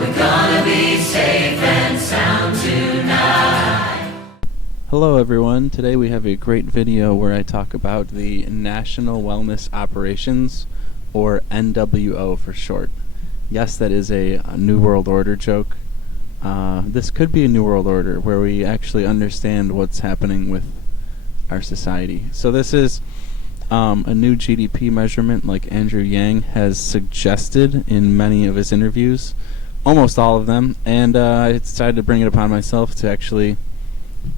We're gonna be safe and sound tonight. Hello everyone, today we have a great video where I talk about the National Wellness Operations, or NWO for short. Yes, that is a New World Order joke. This could be a New World Order where we actually understand what's happening with our society. So this is a new GDP measurement like Andrew Yang has suggested in many of his interviews, almost all of them, and I decided to bring it upon myself to actually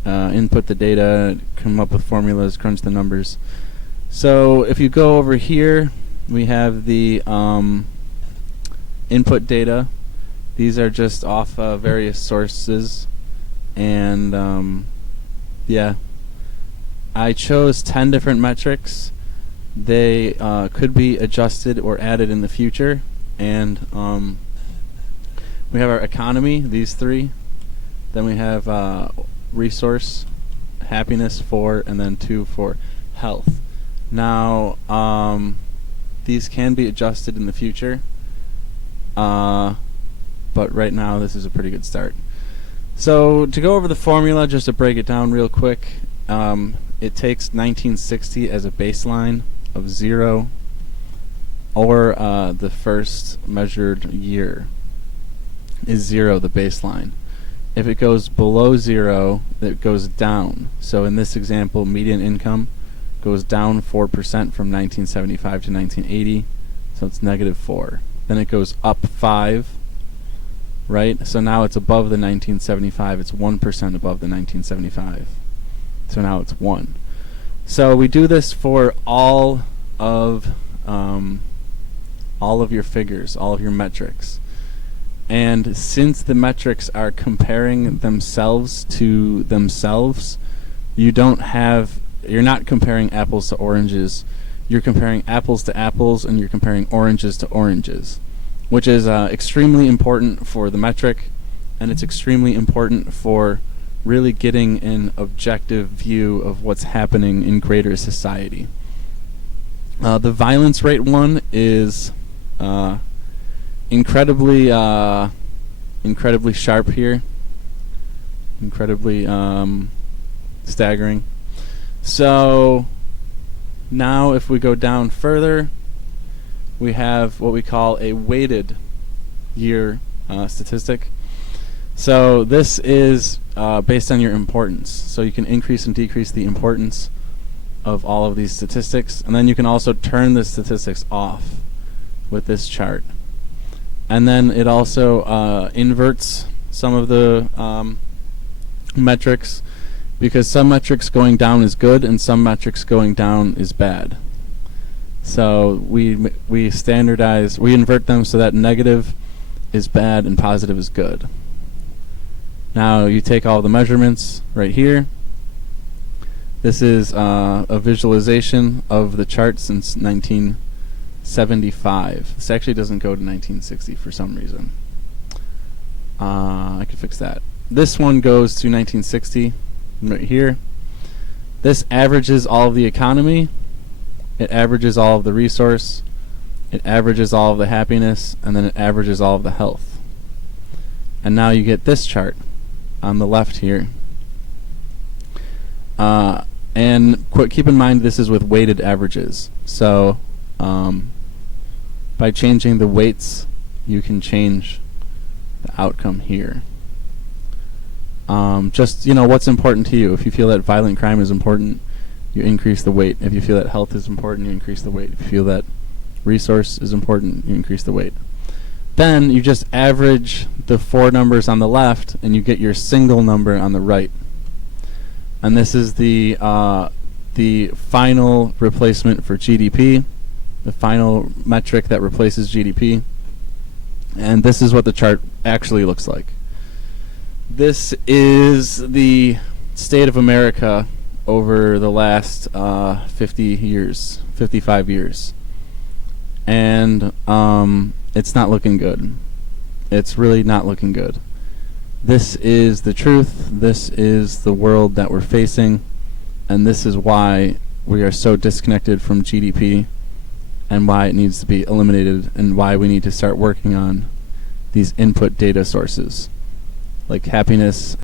input the data, come up with formulas, crunch the numbers. So if you go over here, we have the input data. These are just off various sources, and yeah, I chose 10 different metrics. They could be adjusted or added in the future, and we have our economy, these three. Then we have resource, happiness 4, and then 2 for health. Now these can be adjusted in the future, but right now this is a pretty good start. So to go over the formula, just to break it down real quick, it takes 1960 as a baseline of 0, or the first measured year is 0, the baseline. If it goes below 0, it goes down. So in this example, median income goes down 4% from 1975 to 1980, so it's -4. Then it goes up 5, right? So now it's above the 1975. It's 1% above the 1975. So now it's 1. So we do this for all of your figures, all of your metrics. And since the metrics are comparing themselves to themselves, you're not comparing apples to oranges. You're comparing apples to apples, and you're comparing oranges to oranges, which is extremely important for the metric, and it's extremely important for really getting an objective view of what's happening in greater society. The violence rate one is incredibly sharp here, incredibly staggering. So now if we go down further, we have what we call a weighted year statistic. So this is based on your importance. So you can increase and decrease the importance of all of these statistics, and then you can also turn the statistics off with this chart. And then it also inverts some of the metrics, because some metrics going down is good and some metrics going down is bad. So we standardize, we invert them so that negative is bad and positive is good. Now you take all the measurements right here. This is a visualization of the chart since 1975. This actually doesn't go to 1960 for some reason. I could fix that. This one goes to 1960 right here. This averages all of the economy. It averages all of the resource. It averages all of the happiness, and then it averages all of the health. And now you get this chart on the left here. And keep in mind this is with weighted averages. So by changing the weights, you can change the outcome here. Just, what's important to you. If you feel that violent crime is important, you increase the weight. If you feel that health is important, you increase the weight. If you feel that resource is important, you increase the weight. Then you just average the 4 numbers on the left, and you get your single number on the right. And this is the final replacement for GDP, the final metric that replaces GDP. And this is what the chart actually looks like. This is the state of America over the last 50 years, 55 years. And it's not looking good. It's really not looking good. This is the truth. This is the world that we're facing, and this is why we are so disconnected from GDP, and why it needs to be eliminated, and why we need to start working on these input data sources, like happiness